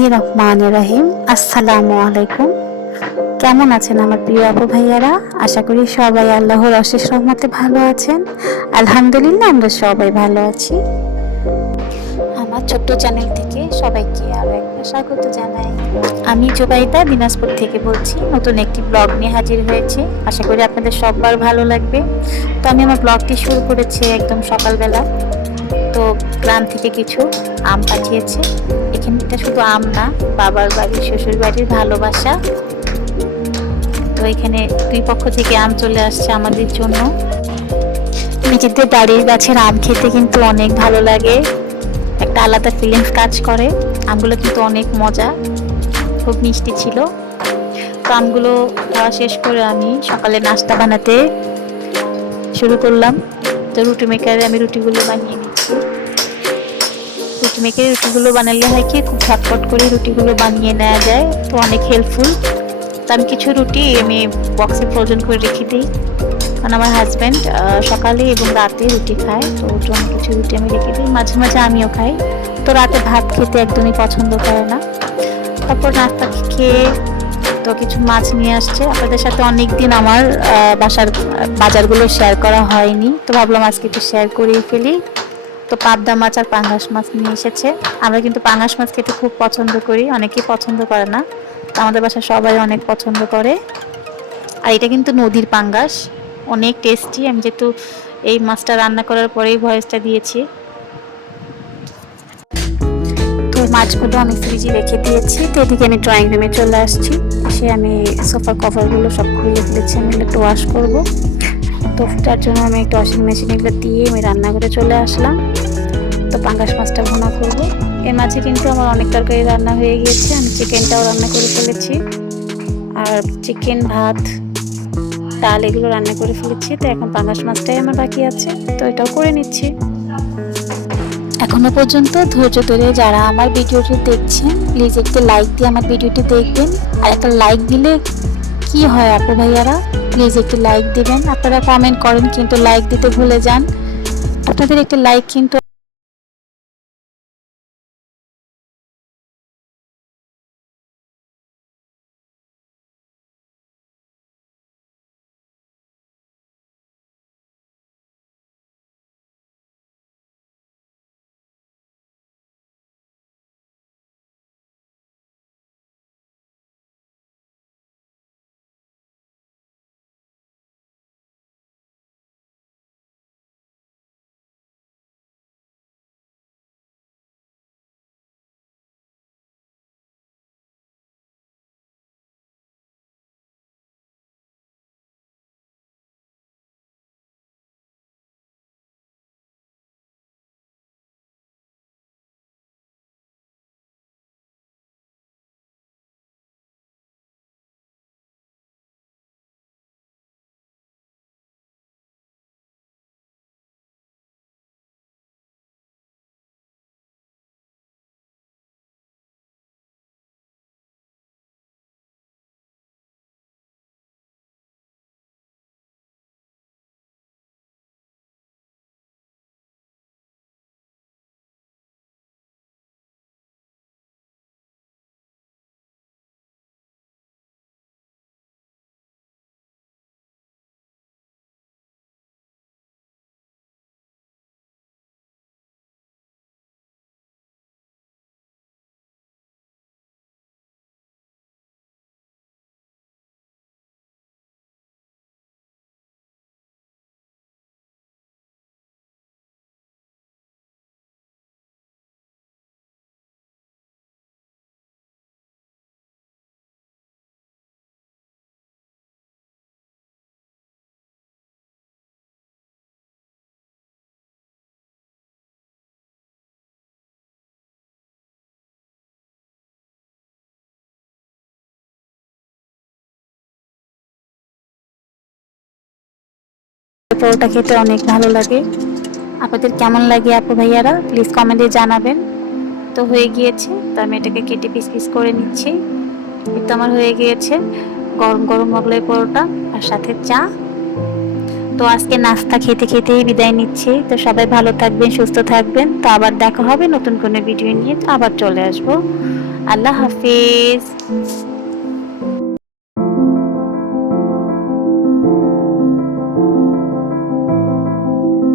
বিসমিল্লাহির রহমানির রহিম। আসসালামু আলাইকুম। কেমন আছেন আমার প্রিয় আপু ভাইয়ারা? আশা করি সবাই আল্লাহর অশেষ রহমতে ভালো আছেন। আলহামদুলিল্লাহ আমরা সবাই ভালো আছি। আমার ছোট্ট চ্যানেল থেকে সবাইকে আরো একবার স্বাগত জানাই। আমি জুবাইদা দিনাজপুর থেকে বলছি। নতুন একটি ব্লগ নিয়ে হাজির হয়েছে। আশা করি আপনাদের সবার ভালো লাগবে। তো আমি আমার ব্লগটি শুরু করেছি একদম সকালবেলা। তো গ্রাম থেকে কিছু আম পাঠিয়েছে। এখানটা শুধু আম না, বাবার বাড়ি শ্বশুর বাড়ির ভালোবাসা। তো এখানে দুই পক্ষ থেকে আম চলে আসছে আমাদের জন্য। নিজেদের বাড়ির গাছের আম খেতে কিন্তু অনেক ভালো লাগে, একটা আলাদা ফিলিংস কাজ করে। আমগুলো কিন্তু অনেক মজা, খুব মিষ্টি ছিল। তো আমগুলো খাওয়া শেষ করে আমি সকালে নাস্তা বানাতে শুরু করলাম। তো রুটি মেকারে আমি রুটিগুলো বানিয়ে নিচ্ছি। রুটি মেকারে রুটিগুলো বানালে হয় কি, খুব ঝটপট করে রুটিগুলো বানিয়ে নেওয়া যায়, তো অনেক হেল্পফুল। তো আমি কিছু রুটি আমি বক্সে ফ্রোজেন করে রেখে দিই, কারণ আমার হাজব্যান্ড সকালে এবং রাতে রুটি খায়। তো ওর জন্য কিছু রুটি আমি রেখে দিই, মাঝে মাঝে আমিও খাই। তো রাতে ভাত খেতে একদমই পছন্দ করে না। তারপর নাস্তা খেয়ে তো কিছু মাছ নিয়ে আসছে। আপনাদের সাথে অনেক দিন আমার বাসার বাজারগুলো শেয়ার করা হয়নি, তো ভাবলাম আজকে একটু শেয়ার করেই ফেলি। তো পাবদা মাছ আর পাঙ্গাস মাছ নিয়ে এসেছে। আমরা কিন্তু পাঙ্গাস মাছ খেতে খুব পছন্দ করি, অনেকেই পছন্দ করে না, তো আমাদের বাসায় সবাই অনেক পছন্দ করে। আর এটা কিন্তু নদীর পাঙ্গাস, অনেক টেস্টি। আমি যেহেতু এই মাছটা রান্না করার পরেই ভয়েসটা দিয়েছি। তো মাছগুলো আমি ফ্রিজে রেখে দিয়েছি। তো এদিকে আমি ড্রয়িং রুমে চলে আসছি। সে আমি সোফার কভারগুলো সব খুলে ফেলেছি, আমি একটু ওয়াশ করবো। তো তার জন্য আমি একটা ওয়াশিং মেশিন এগুলো দিয়ে আমি রান্নাঘরে চলে আসলাম। তো পাঙ্গাস মাছটা ভুনা করবো। এর মাঝে কিন্তু আমার অনেক তরকারি রান্না হয়ে গিয়েছে, আমি চিকেনটাও রান্না করে ফেলেছি। আর চিকেন, ভাত, ডাল এগুলো রান্না করে ফেলেছি। তো এখন পাঙ্গাস মাছটাই আমার বাকি আছে, তো এটাও করে নিচ্ছি। এখনো পর্যন্ত ধৈর্য ধরে যারা আমার ভিডিওটি দেখছেন, প্লিজ একটু লাইক দিয়ে আমার ভিডিওটি দেখবেন। আর একটা লাইক দিলে কি হয় আপু ভাইয়ারা, প্লিজ একটু লাইক দিবেন। আপনারা কমেন্ট করেন কিন্তু লাইক দিতে ভুলে যান। আপনাদের একটা লাইক কিন্তু পরোটা খেতে অনেক ভালো লাগে। আপনাদের কেমন লাগে আপু ভাইয়ারা, প্লিজ কমেন্টে জানাবেন। তো হয়ে গিয়েছে, তো আমি এটাকে কেটে পিস পিস করে নিচ্ছি। এটা আমার হয়ে গিয়েছে গরম গরম মোগলাই পরোটা আর সাথে চা। তো আজকে নাস্তা খেতে খেতেই বিদায় নিচ্ছি। তো সবাই ভালো থাকবেন, সুস্থ থাকবেন। তো আবার দেখা হবে নতুন কোনো ভিডিও নিয়ে, তো আবার চলে আসবো। আল্লাহ হাফিজ।